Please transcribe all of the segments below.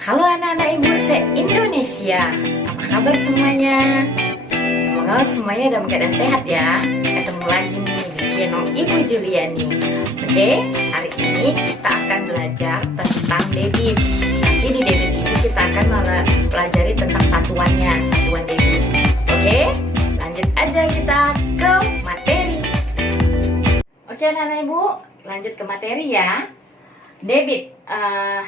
Halo anak-anak ibu se-Indonesia, apa kabar semuanya? Semoga semuanya dalam keadaan sehat ya. Ketemu lagi nih di channel Ibu Juliani. Oke, hari ini kita akan belajar tentang debit. Nanti di debit ini kita akan pelajari tentang satuan debit. Oke, lanjut aja kita ke materi. Oke anak-anak ibu, lanjut ke materi ya. Debit,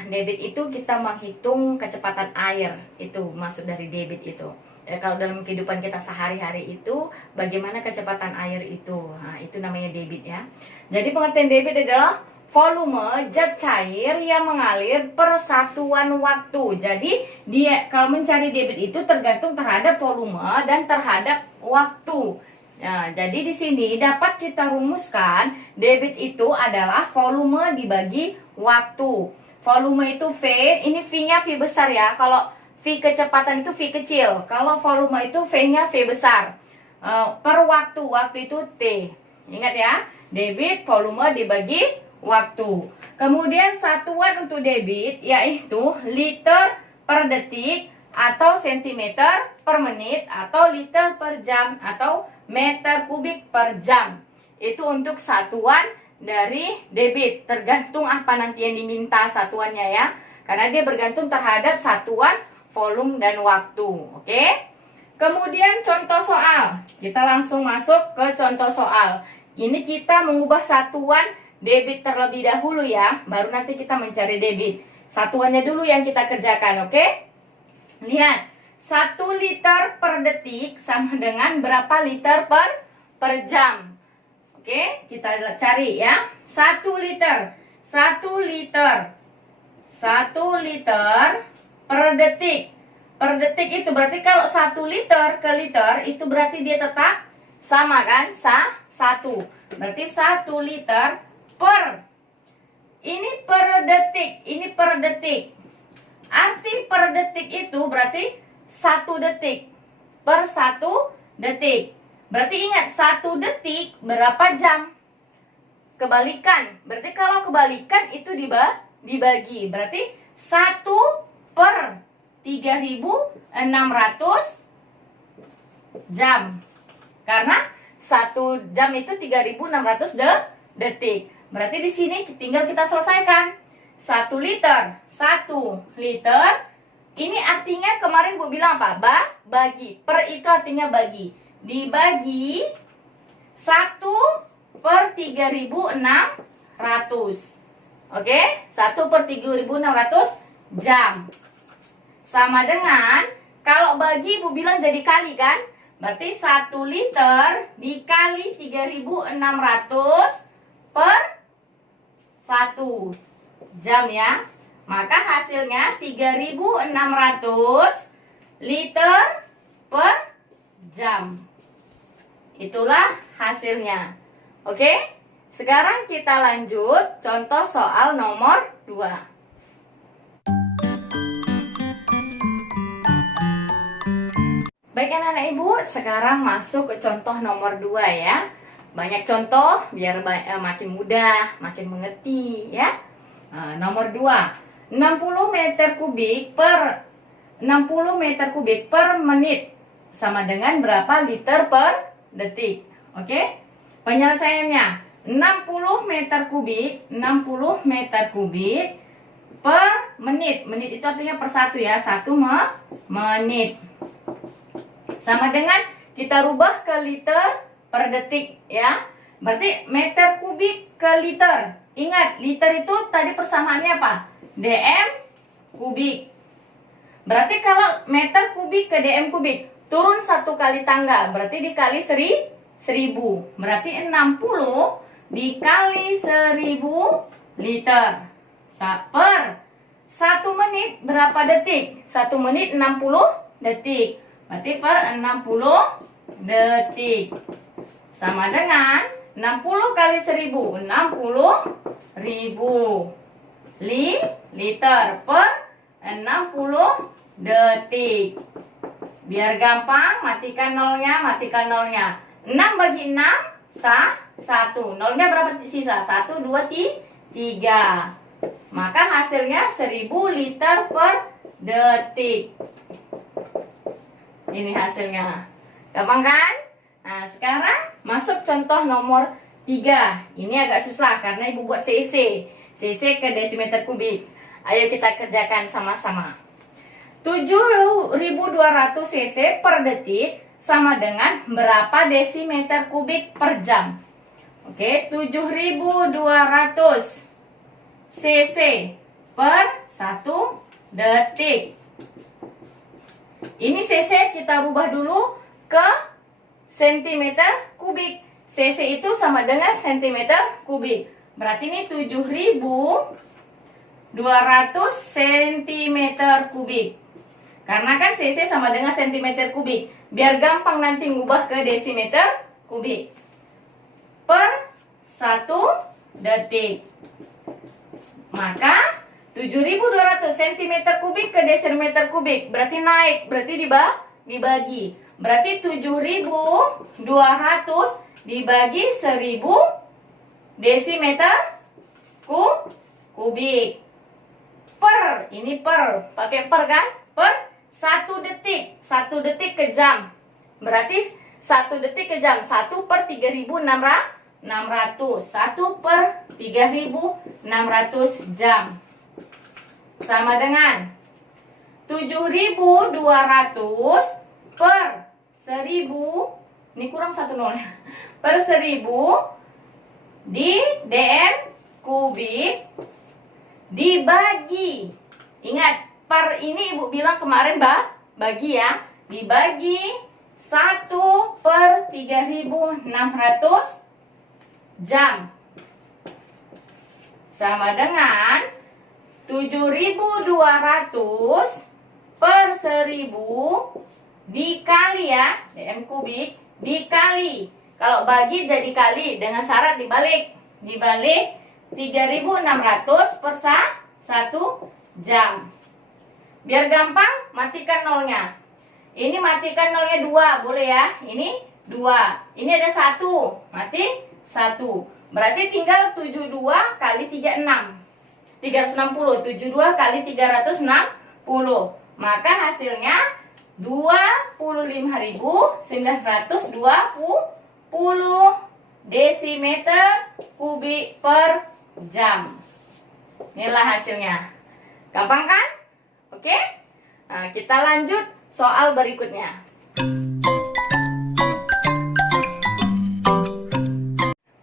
debit itu kita menghitung kecepatan air, itu masuk dari debit itu. Kalau dalam kehidupan kita sehari-hari itu, bagaimana kecepatan air itu, nah, itu namanya debit ya. Jadi pengertian debit adalah volume zat cair yang mengalir per satuan waktu. Jadi dia kalau mencari debit itu tergantung terhadap volume dan terhadap waktu. Nah, jadi di sini dapat kita rumuskan debit itu adalah volume dibagi waktu. Volume itu V, ini V-nya V besar ya. Kalau V kecepatan itu V kecil. Kalau volume itu V-nya V besar. Per waktu itu T. Ingat ya, debit volume dibagi waktu. Kemudian satuan untuk debit yaitu liter per detik atau sentimeter per menit atau liter per jam atau meter kubik per jam. Itu untuk satuan dari debit. Tergantung apa nanti yang diminta satuannya ya. Karena dia bergantung terhadap satuan volume dan waktu. Oke? Kemudian contoh soal. Kita langsung masuk ke contoh soal. Ini kita mengubah satuan debit terlebih dahulu ya. Baru nanti kita mencari debit. Satuannya dulu yang kita kerjakan, oke? Lihat. 1 liter per detik sama dengan berapa liter per jam. Oke, kita cari ya. 1 liter. 1 liter. 1 liter per detik. Per detik itu berarti kalau 1 liter ke liter itu berarti dia tetap sama kan? 1. Berarti 1 liter per. Ini per detik, ini per detik. Arti per detik itu berarti 1 detik per 1 detik. Berarti ingat 1 detik berapa jam? Kebalikan. Berarti kalau kebalikan itu dibagi. Berarti 1 per 3.600 jam. Karena 1 jam itu 3.600 detik. Berarti di sini tinggal kita selesaikan. 1 liter. 1 liter. Ini artinya kemarin Bu bilang apa? Bagi. Per itu artinya bagi. Dibagi 1 per 3.600. Oke? 1 per 3.600 jam. Sama dengan, kalau bagi Bu bilang jadi kali kan? Berarti 1 liter dikali 3.600 per 1 jam ya. Maka hasilnya 3.600 liter per jam. Itulah hasilnya. Oke? Sekarang kita lanjut contoh soal nomor 2. Baik anak-anak ibu, sekarang masuk ke contoh nomor 2 ya. Banyak contoh biar makin mudah, makin mengerti ya. Nomor 2. 60 meter kubik per menit sama dengan berapa liter per detik. Oke? Penyelesaiannya 60 meter kubik per menit. Menit itu artinya per 1 ya, 1 menit. Sama dengan kita rubah ke liter per detik ya. Berarti meter kubik ke liter. Ingat, liter itu tadi persamaannya apa? dm kubik. Berarti kalau meter kubik ke dm kubik, turun 1 kali tangga, berarti dikali 1000. Berarti 60 dikali 1000 liter. Per 1 menit berapa detik? 1 menit 60 detik. Berarti per 60 detik. Sama dengan 60 kali 1000, 60.000 liter per 60 detik. Biar gampang, matikan nolnya. 6 bagi 6, 1. Nolnya berapa sisa? 1, 2, 3. Maka hasilnya 1000 liter per detik. Ini hasilnya. Gampang kan? Nah, sekarang masuk contoh nomor 3. Ini agak susah karena Ibu buat cc. cc ke desimeter kubik. Ayo kita kerjakan sama-sama. 7200 cc per detik sama dengan berapa desimeter kubik per jam? Oke, 7200 cc per 1 detik. Ini cc kita rubah dulu ke sentimeter kubik. cc itu sama dengan sentimeter kubik. Berarti ini 7200 centimeter kubik. Karena kan cc sama dengan sentimeter kubik. Biar gampang nanti ngubah ke desimeter kubik. Per 1 detik. Maka 7200 cm kubik ke desimeter kubik. Berarti naik. Berarti dibagi. Berarti 7200 dibagi 1000 desimeter kubik. Per. Ini per. Pakai per kan? Per 1 detik. 1 detik ke jam. Berarti 1 detik ke jam. 1 per 3600. 1 per 3600 jam. Sama dengan 7200 per 1000. Ini kurang 1 nol. Per 1000 di dm kubik dibagi. Ingat, per ini Ibu bilang kemarin bagi ya. Dibagi 1 per 3600 jam. Sama dengan 7200 per 1000 dikali ya, dm kubik dikali. Kalau bagi jadi kali dengan syarat dibalik. Dibalik 3600 per 1 jam. Biar gampang, matikan nolnya. Ini matikan nolnya 2, boleh ya. Ini 2. Ini ada 1. Mati 1. Berarti tinggal 72 kali 36. 360. 72 kali 360. Maka hasilnya 25.920 desimeter kubik per jam. Inilah hasilnya. Gampang kan? Oke? Nah, kita lanjut soal berikutnya.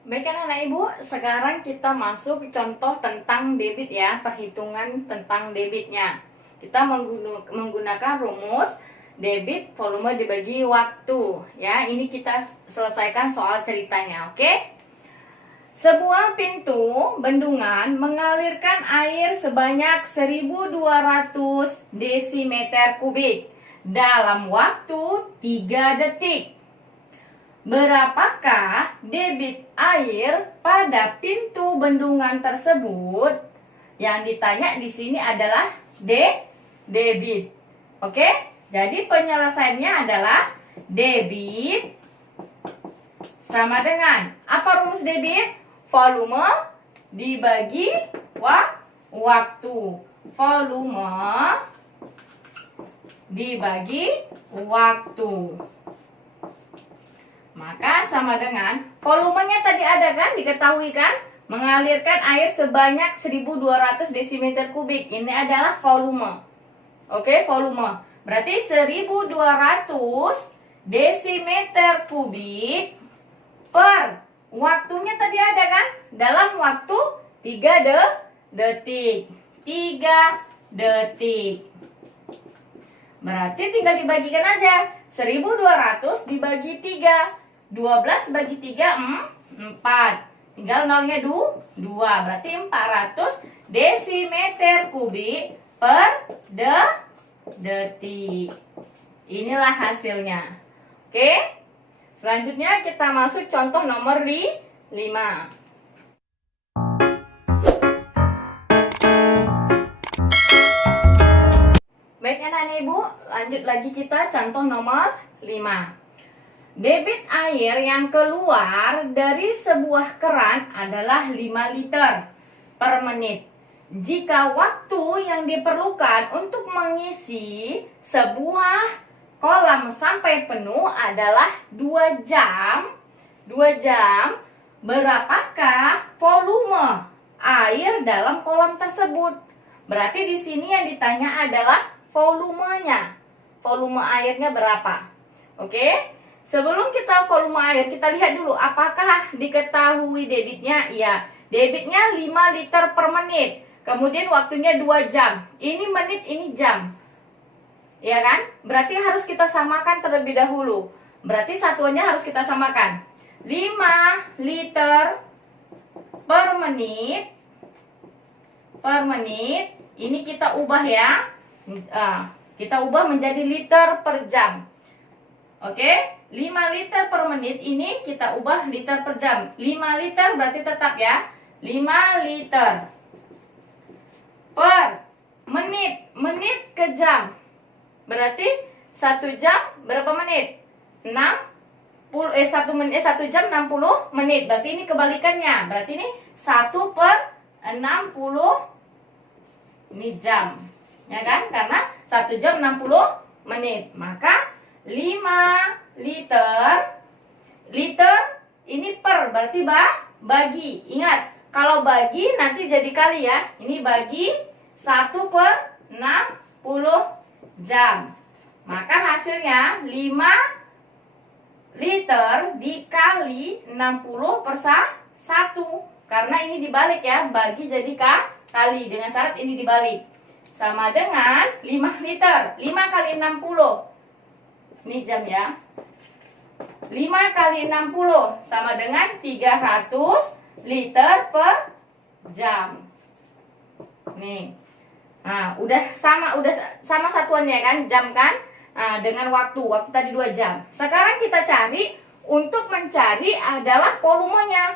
Baik anak-anak Ibu, sekarang kita masuk contoh tentang debit ya, perhitungan tentang debitnya. Kita menggunakan rumus debit volume dibagi waktu ya. Ini kita selesaikan soal ceritanya, oke? Sebuah pintu bendungan mengalirkan air sebanyak 1200 desimeter kubik dalam waktu 3 detik. Berapakah debit air pada pintu bendungan tersebut? Yang ditanya di sini adalah debit. Oke? Jadi penyelesaiannya adalah debit sama dengan apa rumus debit? Volume dibagi waktu. Volume dibagi waktu. Maka sama dengan volumenya tadi ada kan, diketahui kan? Mengalirkan air sebanyak 1200 desimeter kubik. Ini adalah volume. Oke, volume. Berarti 1200 desimeter kubik per waktunya tadi ada kan? Dalam waktu 3 detik. 3 detik. Berarti tinggal dibagikan aja. 1200 dibagi 3. 12 bagi 3 4. Tinggal nolnya 2. Berarti 400 desimeter kubik per detik. Inilah hasilnya. Oke? Selanjutnya kita masuk contoh nomor 5. Baik anak-anak Ibu, lanjut lagi kita contoh nomor 5. Debit air yang keluar dari sebuah keran adalah 5 liter per menit. jika waktu yang diperlukan untuk mengisi sebuah kolam sampai penuh adalah 2 jam, berapakah volume air dalam kolam tersebut? Berarti di sini yang ditanya adalah volumenya. Volume airnya berapa? Oke? Sebelum kita volume air, kita lihat dulu apakah diketahui debitnya? Iya, debitnya 5 liter per menit. Kemudian waktunya 2 jam. Ini menit, ini jam. Ya kan? Berarti harus kita samakan terlebih dahulu. Berarti satuannya harus kita samakan. 5 liter per menit. Ini kita ubah ya. Kita ubah menjadi liter per jam. Oke? 5 liter per menit ini kita ubah liter per jam. 5 liter berarti tetap ya. 5 liter per menit. Menit ke jam. Berarti 1 jam berapa menit? 1 jam 60 menit. Berarti ini kebalikannya. Berarti ini 1 per 60. Ini jam. Ya kan? Karena 1 jam 60 menit. Maka 5 liter. Liter ini per. Berarti bagi. Ingat. Kalau bagi nanti jadi kali ya. Ini bagi 1 per 60 jam. Maka hasilnya 5 liter dikali 60 per 1. Karena ini dibalik ya. Bagi jadi kali. Dengan syarat ini dibalik. Sama dengan 5 liter. 5 kali 60. Ini jam ya. 5 kali 60 sama dengan 300 liter per jam. Nih. Nah, udah sama satuannya kan, jam kan? Nah, dengan waktu tadi 2 jam. Sekarang kita cari, untuk mencari adalah volumenya.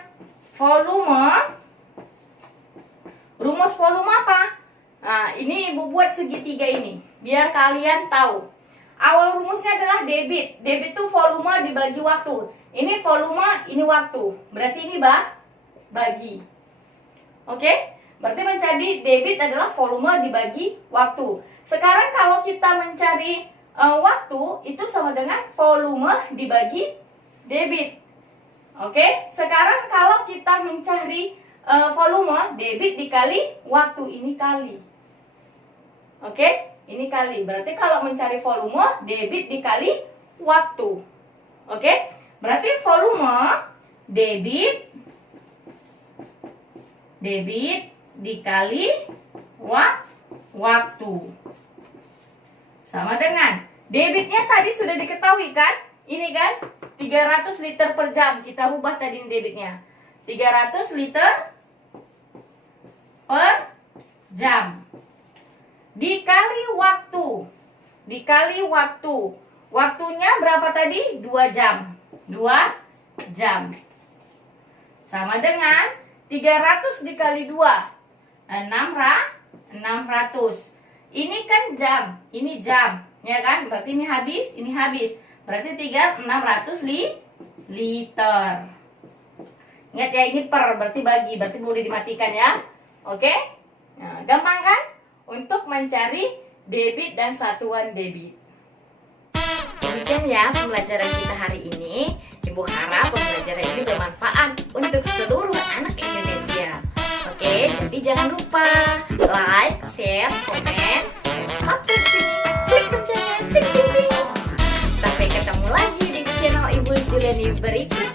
Rumus volume apa? Nah, ini Ibu buat segitiga ini, biar kalian tahu. Awal rumusnya adalah debit. Debit itu volume dibagi waktu. Ini volume, ini waktu. Berarti ini bagi. Oke? Berarti mencari debit adalah volume dibagi waktu. Sekarang kalau kita mencari waktu, itu sama dengan volume dibagi debit. Oke? Sekarang kalau kita mencari volume, debit dikali waktu, ini kali. Oke? Ini kali. Berarti kalau mencari volume, debit dikali waktu. Oke? Berarti volume debit dikali waktu. Sama dengan debitnya tadi sudah diketahui kan? Ini kan 300 liter per jam. Kita ubah tadi debitnya. 300 liter per jam. Dikali waktu. Waktunya berapa tadi? 2 jam. 2 jam. Sama dengan 300 dikali 2. 600. Ini kan jam. Ini jam. Ya kan? Berarti ini habis. Berarti 600 liter. Ingat ya, ini per. Berarti bagi. Berarti boleh dimatikan ya. Oke? Nah, gampang kan? Untuk mencari debit dan satuan debit. Demikian ya pembelajaran kita hari ini. Ibu harap pembelajaran ini bermanfaat untuk seluruh anak Indonesia. Oke, jadi jangan lupa like, share, komen, subscribe sini, klik loncengnya, tik tik tik. Sampai ketemu lagi di channel Ibu Juliani berikutnya.